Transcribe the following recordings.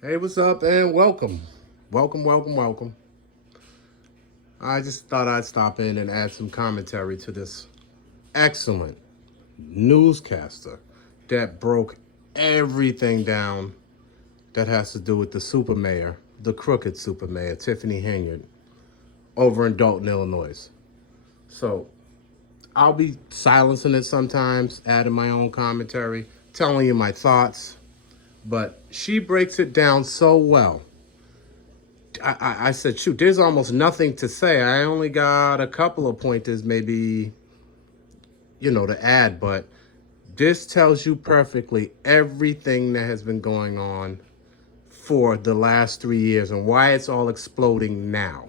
Hey, what's up, and welcome. Welcome, welcome, welcome. I just thought I'd stop in and add some commentary to this excellent newscaster that broke everything down that has to do with the super mayor, the crooked super mayor, Tiffany Henyard, over in Dalton, Illinois. So I'll be silencing it sometimes, adding my own commentary, telling you my thoughts, but she breaks it down so well. I said, shoot, there's almost nothing to say. I only got a couple of pointers, maybe, to add, but this tells you perfectly everything that has been going on for the last 3 years and why it's all exploding now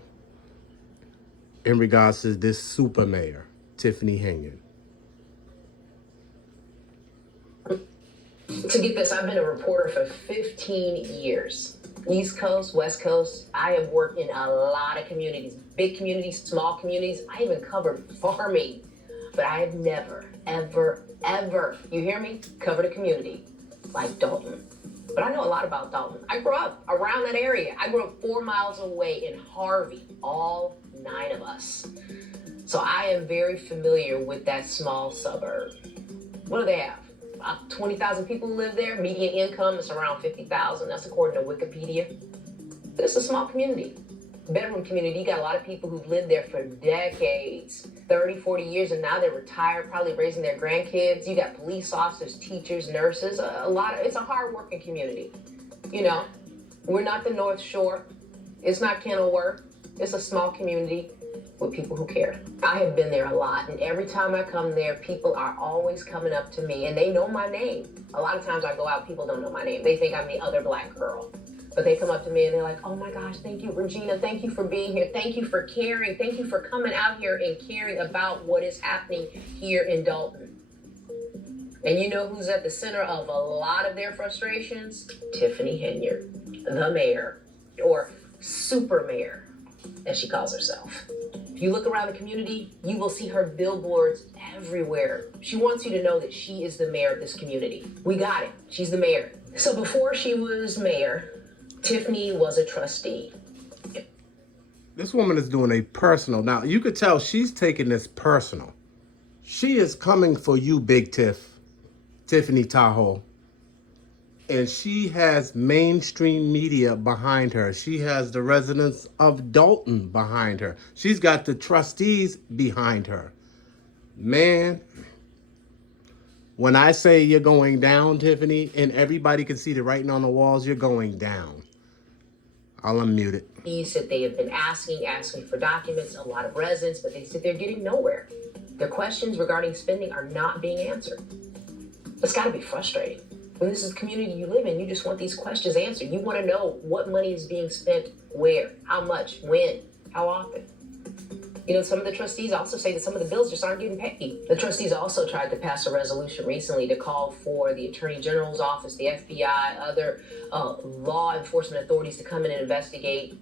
in regards to this super mayor, Tiffany Henyard. To get this, I've been a reporter for 15 years. East Coast, West Coast, I have worked in a lot of communities, big communities, small communities. I even covered farming, but I have never, ever, ever, you hear me, covered a community like Dalton. But I know a lot about Dalton. I grew up around that area. I grew up 4 miles away in Harvey, all 9 of us. So I am very familiar with that small suburb. What do they have? About 20,000 people who live there. Median income is around 50,000. That's according to Wikipedia. But it's a small community. Bedroom community. You got a lot of people who've lived there for decades, 30, 40 years, and now they're retired, probably raising their grandkids. You got police officers, teachers, nurses. It's a hard-working community. You know, we're not the North Shore. It's not Kenilworth. It's a small community with people who care. I have been there a lot, and every time I come there, people are always coming up to me, and they know my name. A lot of times I go out, people don't know my name. They think I'm the other black girl. But they come up to me and they're like, oh my gosh, thank you, Regina. Thank you for being here. Thank you for caring. Thank you for coming out here and caring about what is happening here in Dalton. And you know who's at the center of a lot of their frustrations? Tiffany Henyard, the mayor, or super mayor, as she calls herself. If you look around the community, you will see her billboards everywhere. She wants you to know that she is the mayor of this community. We got it. She's the mayor. So before she was mayor, Tiffany was a trustee. This woman is doing a personal. Now, you could tell she's taking this personal. She is coming for you, Big Tiffany Tahoe. And she has mainstream media behind her. She has the residents of Dalton behind her. She's got the trustees behind her. Man, when I say you're going down, Tiffany, and everybody can see the writing on the walls, you're going down. I'll unmute it. He said they have been asking for documents, a lot of residents, but they said they're getting nowhere. Their questions regarding spending are not being answered. It's got to be frustrating. When this is the community you live in, you just want these questions answered. You want to know what money is being spent, where, how much, when, how often. You know, some of the trustees also say that some of the bills just aren't getting paid. The trustees also tried to pass a resolution recently to call for the Attorney General's office, the FBI, other law enforcement authorities to come in and investigate.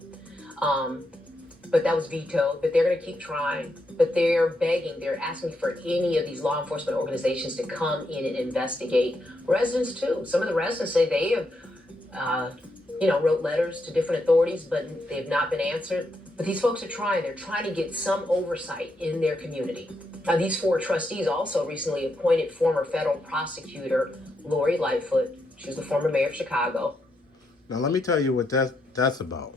But that was vetoed. But they're going to keep trying. But they're begging, they're asking for any of these law enforcement organizations to come in and investigate. Residents, too. Some of the residents say they have, wrote letters to different authorities, but they've not been answered. But these folks are trying. They're trying to get some oversight in their community. Now, these 4 trustees also recently appointed former federal prosecutor Lori Lightfoot. She was the former mayor of Chicago. Now, let me tell you what that's about.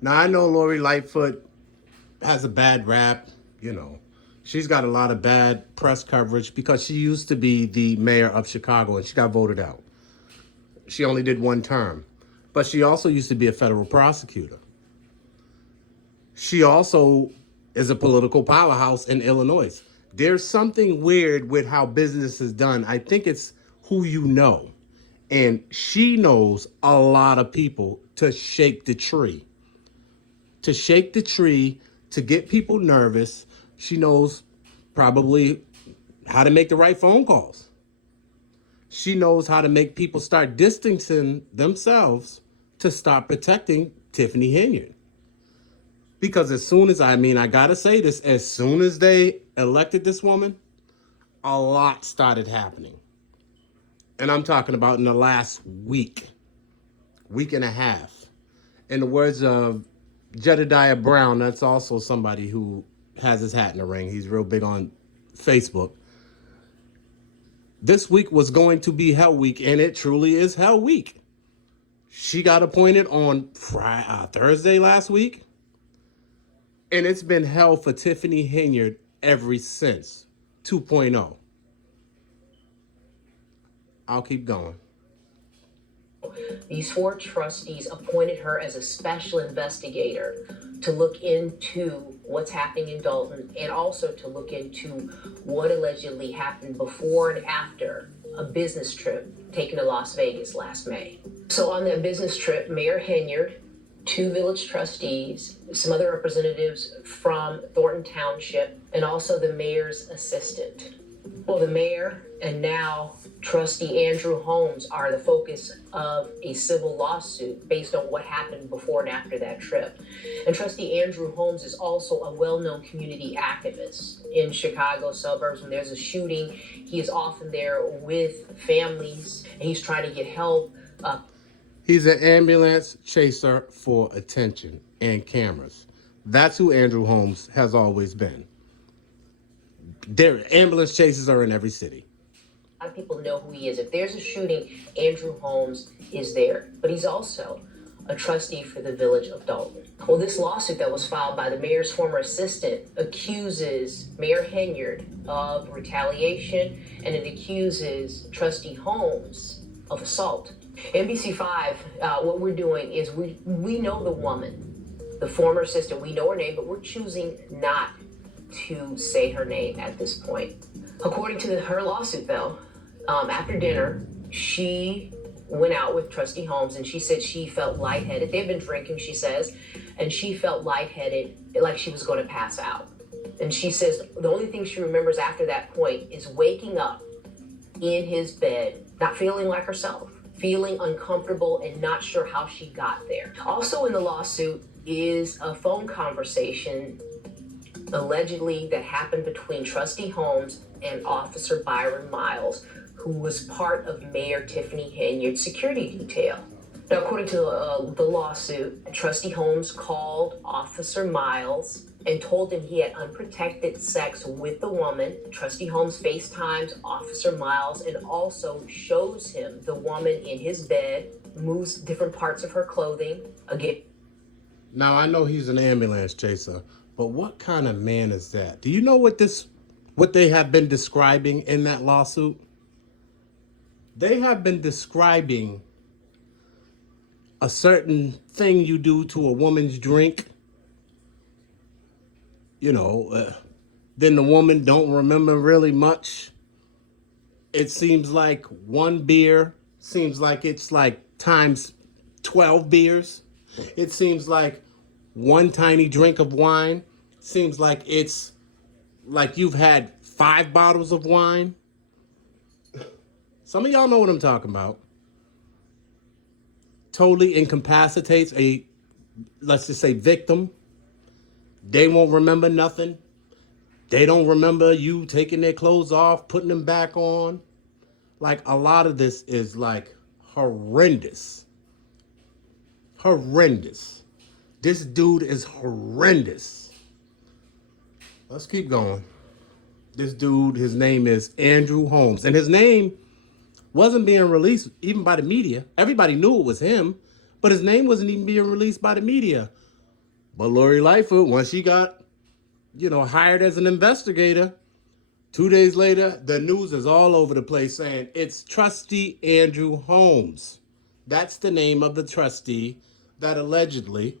Now, I know Lori Lightfoot has a bad rap, She's got a lot of bad press coverage because she used to be the mayor of Chicago and she got voted out. She only did 1 term. But she also used to be a federal prosecutor. She also is a political powerhouse in Illinois. There's something weird with how business is done. I think it's who you know. And she knows a lot of people to shake the tree. To shake the tree, to get people nervous. She knows probably how to make the right phone calls. She knows how to make people start distancing themselves to stop protecting Tiffany Henyard. Because I gotta say this, as soon as they elected this woman, a lot started happening. And I'm talking about in the last week. week and a half. In the words of Jedediah Brown, that's also somebody who has his hat in the ring. He's real big on Facebook. This week was going to be Hell Week, and it truly is Hell Week. She got appointed on Thursday last week, and it's been hell for Tiffany Henyard ever since 2.0. I'll keep going. These 4 trustees appointed her as a special investigator to look into what's happening in Dalton and also to look into what allegedly happened before and after a business trip taken to Las Vegas last May. So on that business trip, Mayor Henyard, 2 village trustees, some other representatives from Thornton Township, and also the mayor's assistant. Well, the mayor and now trustee Andrew Holmes are the focus of a civil lawsuit based on what happened before and after that trip. And trustee Andrew Holmes is also a well-known community activist in Chicago suburbs. When there's a shooting, he is often there with families and he's trying to get help. He's an ambulance chaser for attention and cameras. That's who Andrew Holmes has always been. Ambulance chasers are in every city. A lot of people know who he is. If there's a shooting, Andrew Holmes is there. But he's also a trustee for the village of Dalton. Well, this lawsuit that was filed by the mayor's former assistant accuses Mayor Henyard of retaliation, and it accuses trustee Holmes of assault. NBC5, what we're doing is we know the woman, the former assistant. We know her name, but we're choosing not to say her name at this point. According to her lawsuit, though, after dinner, she went out with trustee Holmes and she said she felt lightheaded. They've been drinking, she says, and she felt lightheaded, like she was going to pass out. And she says the only thing she remembers after that point is waking up in his bed, not feeling like herself, feeling uncomfortable and not sure how she got there. Also in the lawsuit is a phone conversation allegedly that happened between trustee Holmes and Officer Byron Miles, who was part of Mayor Tiffany Henyard's security detail. Now, according to the lawsuit, trustee Holmes called Officer Miles and told him he had unprotected sex with the woman. Trustee Holmes FaceTimes Officer Miles and also shows him the woman in his bed, moves different parts of her clothing. Again. Now, I know he's an ambulance chaser, but what kind of man is that? Do you know what they have been describing in that lawsuit? They have been describing a certain thing you do to a woman's drink. Then the woman don't remember really much. It seems like one beer seems like it's like times 12 beers. It seems like one tiny drink of wine seems like it's like you've had 5 bottles of wine. Some of y'all know what I'm talking about. Totally incapacitates a, let's just say, victim. They won't remember nothing. They don't remember you taking their clothes off, putting them back on. Like, a lot of this is like horrendous. Horrendous. This dude is horrendous. Let's keep going. This dude, his name is Andrew Holmes. And his name wasn't being released even by the media. Everybody knew it was him, but his name wasn't even being released by the media. But Lori Lightfoot, once she got, hired as an investigator, 2 days later, the news is all over the place saying it's trustee Andrew Holmes. That's the name of the trustee that allegedly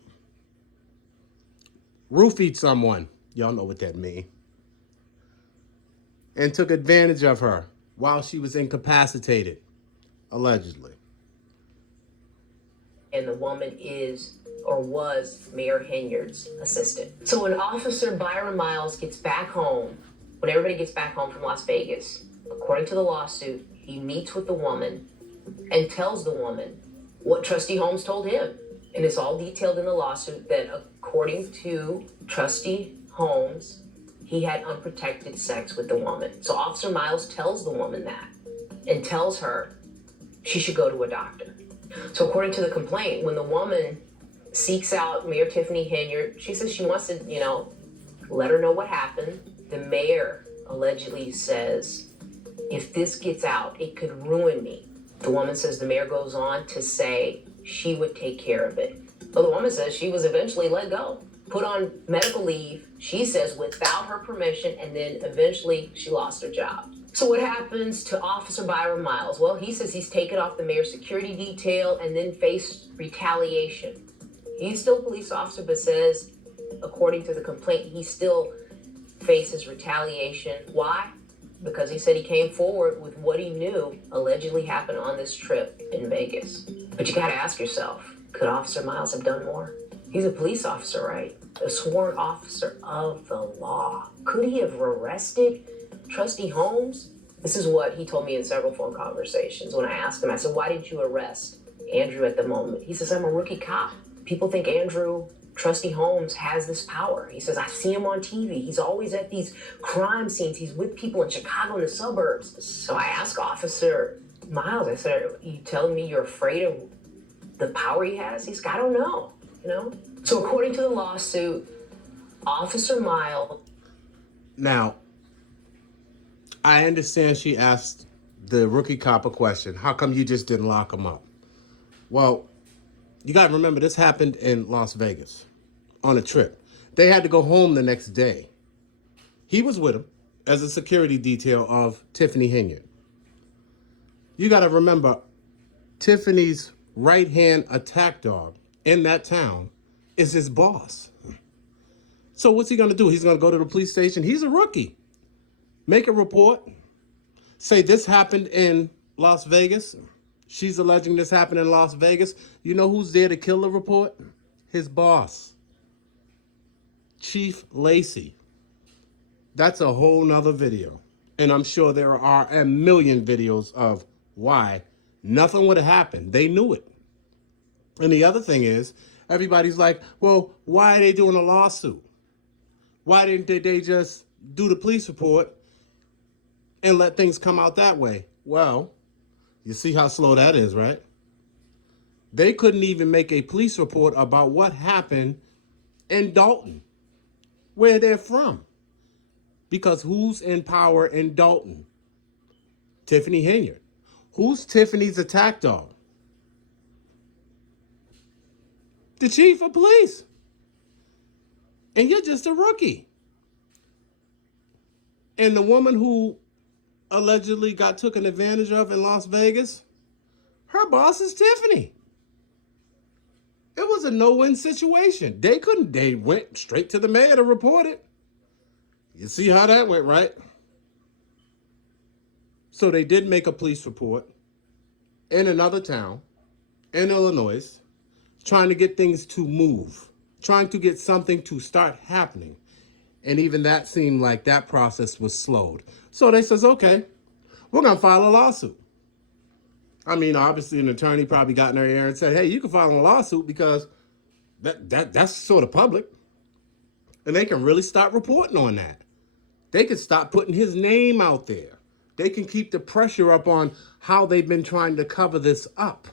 roofied someone. Y'all know what that means. And took advantage of her while she was incapacitated, allegedly. And the woman is or was Mayor Henyard's assistant. So when Officer Byron Miles gets back home, when everybody gets back home from Las Vegas, according to the lawsuit, he meets with the woman and tells the woman what trustee Holmes told him. And it's all detailed in the lawsuit that according to trustee Holmes, he had unprotected sex with the woman. So Officer Miles tells the woman that and tells her she should go to a doctor. So according to the complaint, when the woman seeks out Mayor Tiffany Henyard, she says she wants to, let her know what happened. The mayor allegedly says, if this gets out, it could ruin me. The woman says the mayor goes on to say she would take care of it. Well, the woman says she was eventually let go, put on medical leave, she says without her permission, and then eventually she lost her job. So what happens to Officer Byron Miles? Well, he says he's taken off the mayor's security detail and then faced retaliation. He's still a police officer, but says, according to the complaint, he still faces retaliation. Why? Because he said he came forward with what he knew allegedly happened on this trip in Vegas. But you gotta ask yourself, could Officer Miles have done more? He's a police officer, right? A sworn officer of the law. Could he have arrested Trustee Holmes? This is what he told me in several phone conversations. When I asked him, I said, why didn't you arrest Andrew at the moment? He says, I'm a rookie cop. People think Andrew, Trustee Holmes, has this power. He says, I see him on TV. He's always at these crime scenes. He's with people in Chicago in the suburbs. So I asked Officer Miles, I said, are you telling me you're afraid of the power he has? He's like, I don't know, So according to the lawsuit, Officer Miles... Now, I understand she asked the rookie cop a question. How come you just didn't lock him up? Well, you got to remember, this happened in Las Vegas on a trip. They had to go home the next day. He was with him as a security detail of Tiffany Henyard. You got to remember, Tiffany's right-hand attack dog in that town is his boss. So what's he going to do? He's going to go to the police station. He's a rookie. Make a report. Say this happened in Las Vegas. She's alleging this happened in Las Vegas. You know who's there to kill the report? His boss, Chief Lacey. That's a whole nother video. And I'm sure there are a million videos of why nothing would have happened. They knew it. And the other thing is, everybody's like, well, why are they doing a lawsuit? Why didn't they just do the police report and let things come out that way? Well, you see how slow that is, right? They couldn't even make a police report about what happened in Dalton, where they're from. Because who's in power in Dalton? Tiffany Henyard. Who's Tiffany's attack dog? The chief of police. And you're just a rookie. And the woman who allegedly got taken advantage of in Las Vegas, her boss is Tiffany. It was a no-win situation. They went straight to the mayor to report it. You see how that went, right? So they did make a police report in another town in Illinois, trying to get things to move, trying to get something to start happening. And even that seemed like that process was slowed. So they says, okay, we're going to file a lawsuit. I mean, obviously an attorney probably got in their ear and said, hey, you can file a lawsuit because that's sort of public. And they can really start reporting on that. They can stop putting his name out there. They can keep the pressure up on how they've been trying to cover this up.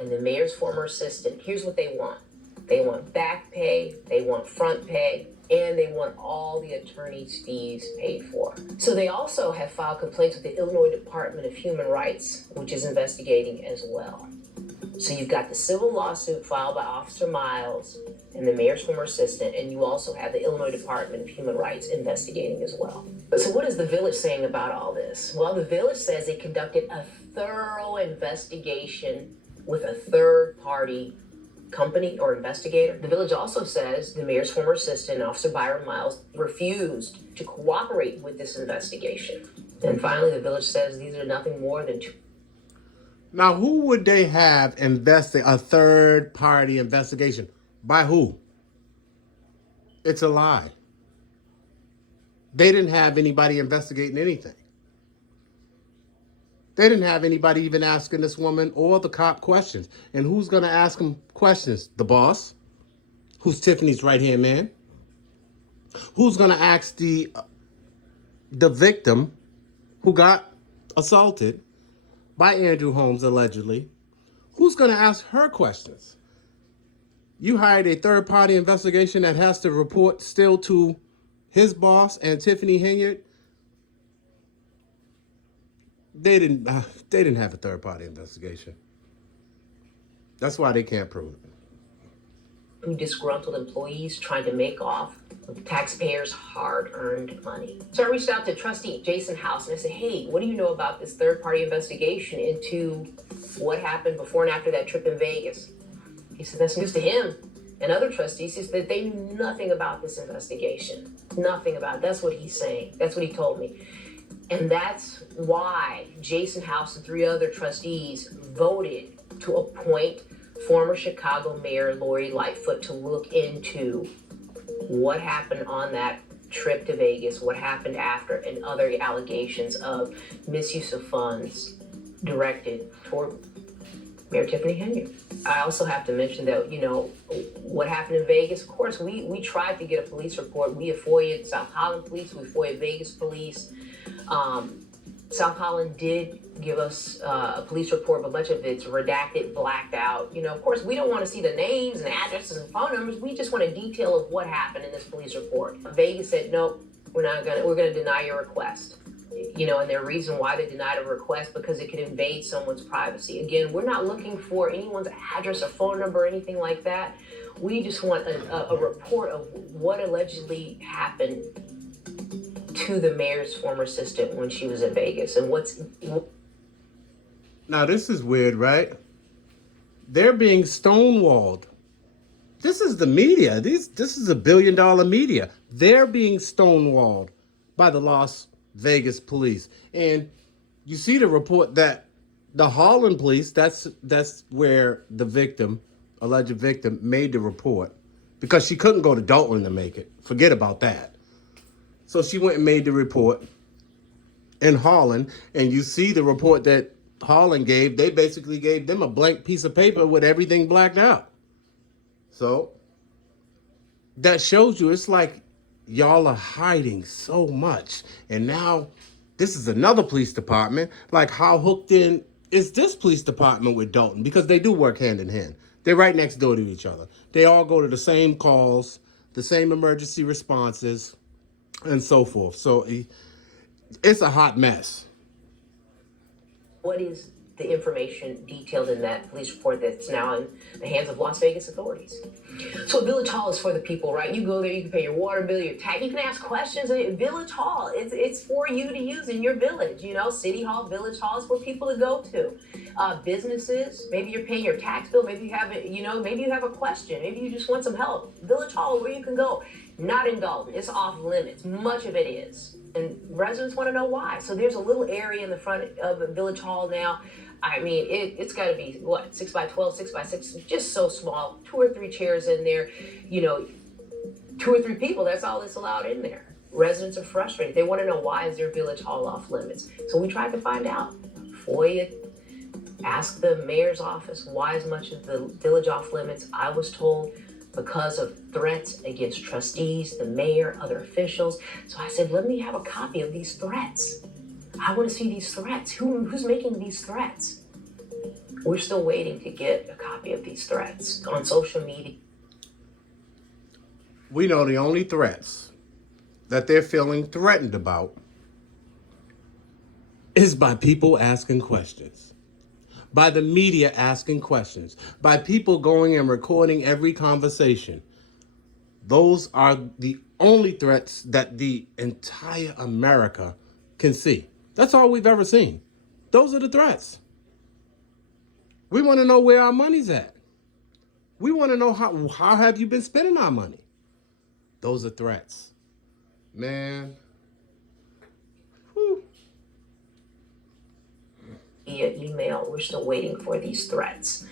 And the mayor's former assistant, here's what they want. They want back pay, they want front pay, and they want all the attorney's fees paid for. So they also have filed complaints with the Illinois Department of Human Rights, which is investigating as well. So you've got the civil lawsuit filed by Officer Miles and the mayor's former assistant, and you also have the Illinois Department of Human Rights investigating as well. So what is the village saying about all this? Well, the village says it conducted a thorough investigation with a third-party company or investigator. The village also says the mayor's former assistant, Officer Byron Miles, refused to cooperate with this investigation. And finally, the village says these are nothing more than two. Now, who would they have a third-party investigation? By who? It's a lie. They didn't have anybody investigating anything. They didn't have anybody even asking this woman or the cop questions. And who's going to ask them questions? The boss, who's Tiffany's right-hand man. Who's going to ask the victim who got assaulted by Andrew Holmes, allegedly. Who's going to ask her questions? You hired a third-party investigation that has to report still to his boss and Tiffany Henyard. They didn't have a third-party investigation. That's why they can't prove it. Disgruntled employees trying to make off with taxpayers' hard-earned money. So I reached out to trustee Jason House and I said, hey, what do you know about this third-party investigation into what happened before and after that trip in Vegas? He said that's news to him and other trustees. He said that they knew nothing about this investigation. Nothing about it. That's what he's saying. That's what he told me. And that's why Jason House and 3 other trustees voted to appoint former Chicago Mayor Lori Lightfoot to look into what happened on that trip to Vegas, what happened after, and other allegations of misuse of funds directed toward Mayor Tiffany Henyard. I also have to mention that, what happened in Vegas, of course, we tried to get a police report. We have FOIA'd South Holland Police, we FOIA'd Vegas Police. South Holland did give us a police report, but much of it's redacted, blacked out. Of course, we don't want to see the names and addresses and phone numbers. We just want a detail of what happened in this police report. Vegas said, nope, we're going to deny your request. And their reason why they denied a request, because it could invade someone's privacy. Again, we're not looking for anyone's address or phone number or anything like that. We just want a report of what allegedly happened to the mayor's former assistant when she was in Vegas. And Now, this is weird, right? They're being stonewalled. This is the media. This is $1 billion media. They're being stonewalled by the Las Vegas police. And you see the report that the Holland police, that's where the alleged victim, made the report because she couldn't go to Dalton to make it. Forget about that. So she went and made the report in Holland, and you see the report that Holland gave. They basically gave them a blank piece of paper with everything blacked out. So that shows you it's like y'all are hiding so much. And now this is another police department. Like, how hooked in is this police department with Dalton? Because they do work hand in hand. They're right next door to each other. They all go to the same calls, the same emergency responses, and so forth. So it's a hot mess. what is the information detailed in that police report that's now in the hands of Las Vegas authorities? So Village Hall is for the people, right? You go there, you can pay your water bill, your tax, you can ask questions. Village Hall, it's for you to use in your village. City Hall, Village Hall is for people to go to. Businesses, maybe you're paying your tax bill, maybe you have maybe you have a question, maybe you just want some help. Village Hall, where you can go. Not in Dalton, it's off limits. Much of it is. And residents want to know why. So there's a little area in the front of the Village Hall now. I mean, it's got to be, 6 by 12, 6 by 6, just so small. 2 or 3 chairs in there, 2 or 3 people, that's all that's allowed in there. Residents are frustrated. They want to know, why is their Village Hall off limits? So we tried to find out. FOIA, ask the mayor's office, why is much of the village off limits? I was told because of threats against trustees, the mayor, other officials. So I said, let me have a copy of these threats. I want to see these threats. Who's making these threats? We're still waiting to get a copy of these threats on social media. We know the only threats that they're feeling threatened about is by people asking questions, by the media asking questions, by people going and recording every conversation. Those are the only threats that the entire America can see. That's all we've ever seen. Those are the threats. We want to know where our money's at. We want to know how have you been spending our money? Those are threats. Man. Whew. Via email, we're still waiting for these threats.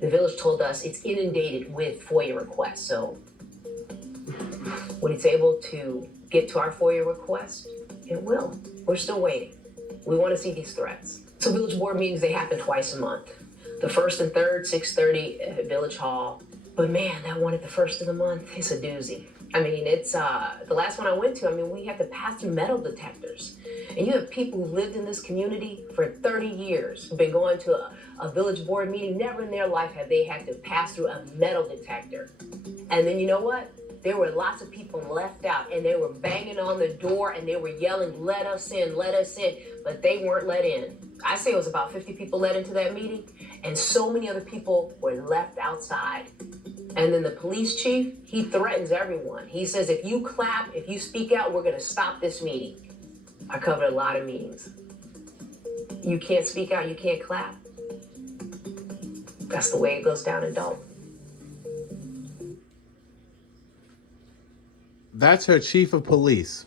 The village told us it's inundated with FOIA requests. So when it's able to get to our FOIA request, it will. We're still waiting. We want to see these threats. So village board meetings, they happen twice a month. The 1st and 3rd, 6:30 at Village Hall. But man, that one at the 1st of the month is a doozy. I mean, it's the last one I went to. I mean, we have to pass through metal detectors, and you have people who lived in this community for 30 years, who've been going to a village board meeting. Never in their life have they had to pass through a metal detector. And then you know what? There were lots of people left out, and they were banging on the door, and they were yelling, "Let us in, let us in," but they weren't let in. I say it was about 50 people let into that meeting, and so many other people were left outside. And then the police chief, he threatens everyone. He says, if you clap, if you speak out, we're going to stop this meeting. I covered a lot of meetings. You can't speak out, you can't clap. That's the way it goes down in Dalton. That's her chief of police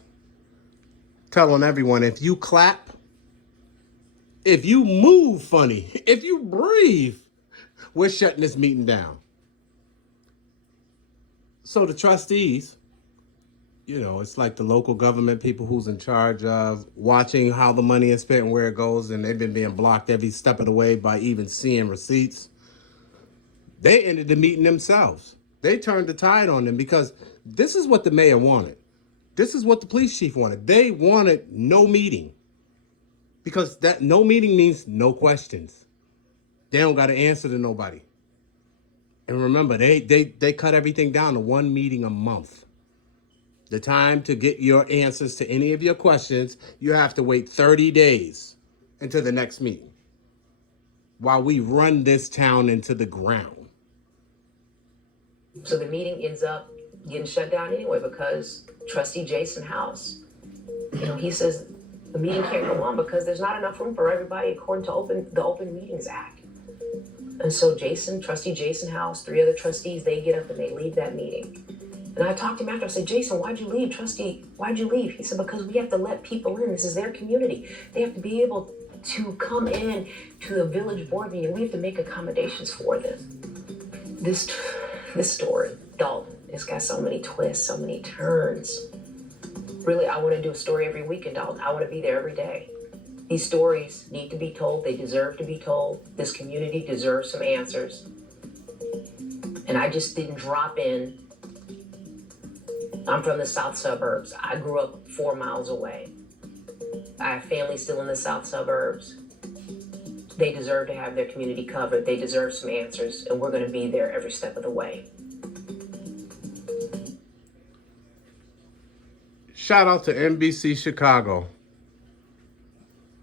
telling everyone, if you clap, if you move funny, if you breathe, we're shutting this meeting down. So the trustees, it's like the local government people who's in charge of watching how the money is spent and where it goes, and they've been being blocked every step of the way by even seeing receipts. They ended the meeting themselves. They turned the tide on them because this is what the mayor wanted. This is what the police chief wanted. They wanted no meeting because that no meeting means no questions. They don't got to answer to nobody. And remember, they cut everything down to one meeting a month. The time to get your answers to any of your questions, you have to wait 30 days until the next meeting while we run this town into the ground. So the meeting ends up getting shut down anyway because Trustee Jason House, he says the meeting can't go on because there's not enough room for everybody according to the Open Meetings Act. And so Trustee Jason House, 3 other trustees, they get up and they leave that meeting. And I talked to him after. I said, Jason, why'd you leave? Trustee, why'd you leave? He said, because we have to let people in. This is their community. They have to be able to come in to the village board meeting. We have to make accommodations for them. This story, Dalton, it's got so many twists, so many turns. Really, I want to do a story every week in Dalton. I want to be there every day. These stories need to be told. They deserve to be told. This community deserves some answers. And I just didn't drop in. I'm from the south suburbs. I grew up 4 miles away. I have family still in the south suburbs. They deserve to have their community covered. They deserve some answers, and we're going to be there every step of the way. Shout out to NBC Chicago.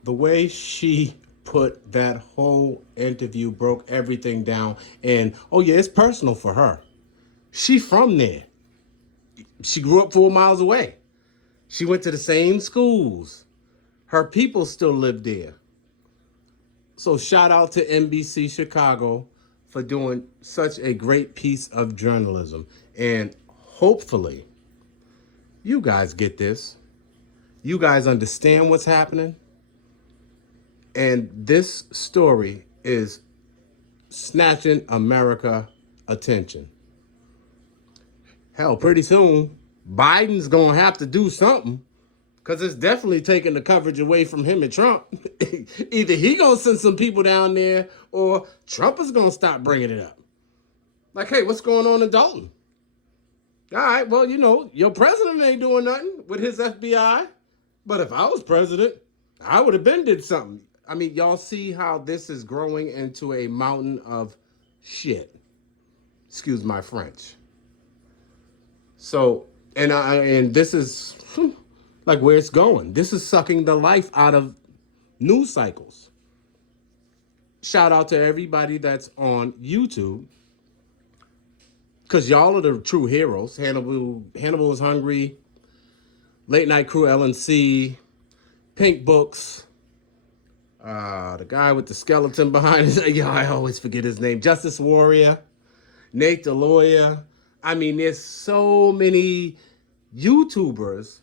The way she put that whole interview, broke everything down. And, oh yeah, it's personal for her. She from there. She grew up 4 miles away. She went to the same schools. Her people still live there. So shout out to NBC Chicago for doing such a great piece of journalism. And hopefully you guys get this. You guys understand what's happening. And this story is snatching America attention. Hell, pretty soon, Biden's going to have to do something because it's definitely taking the coverage away from him and Trump. Either he going to send some people down there or Trump is going to stop bringing it up. Like, hey, what's going on in Dalton? All right, well, your president ain't doing nothing with his FBI. But if I was president, I would have been did something. I mean, y'all see how this is growing into a mountain of shit. Excuse my French. So, and this is like where it's going. This is sucking the life out of news cycles. Shout out to everybody that's on YouTube. Because y'all are the true heroes. Hannibal is Hungry, Late Night Crew LNC, Pink Books, the guy with the skeleton behind his, I always forget his name, Justice Warrior, Nate the Lawyer. I mean, there's so many YouTubers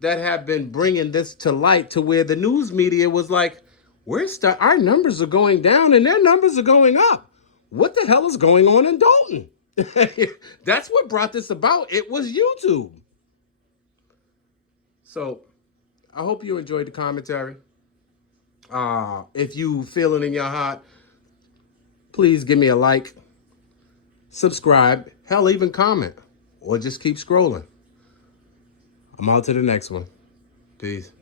that have been bringing this to light to where the news media was like, our numbers are going down and their numbers are going up. What the hell is going on in Dalton? That's what brought this about. It was YouTube. So I hope you enjoyed the commentary. If you feel it in your heart, please give me a like, subscribe, hell, even comment, or just keep scrolling. I'm on to the next one. Peace.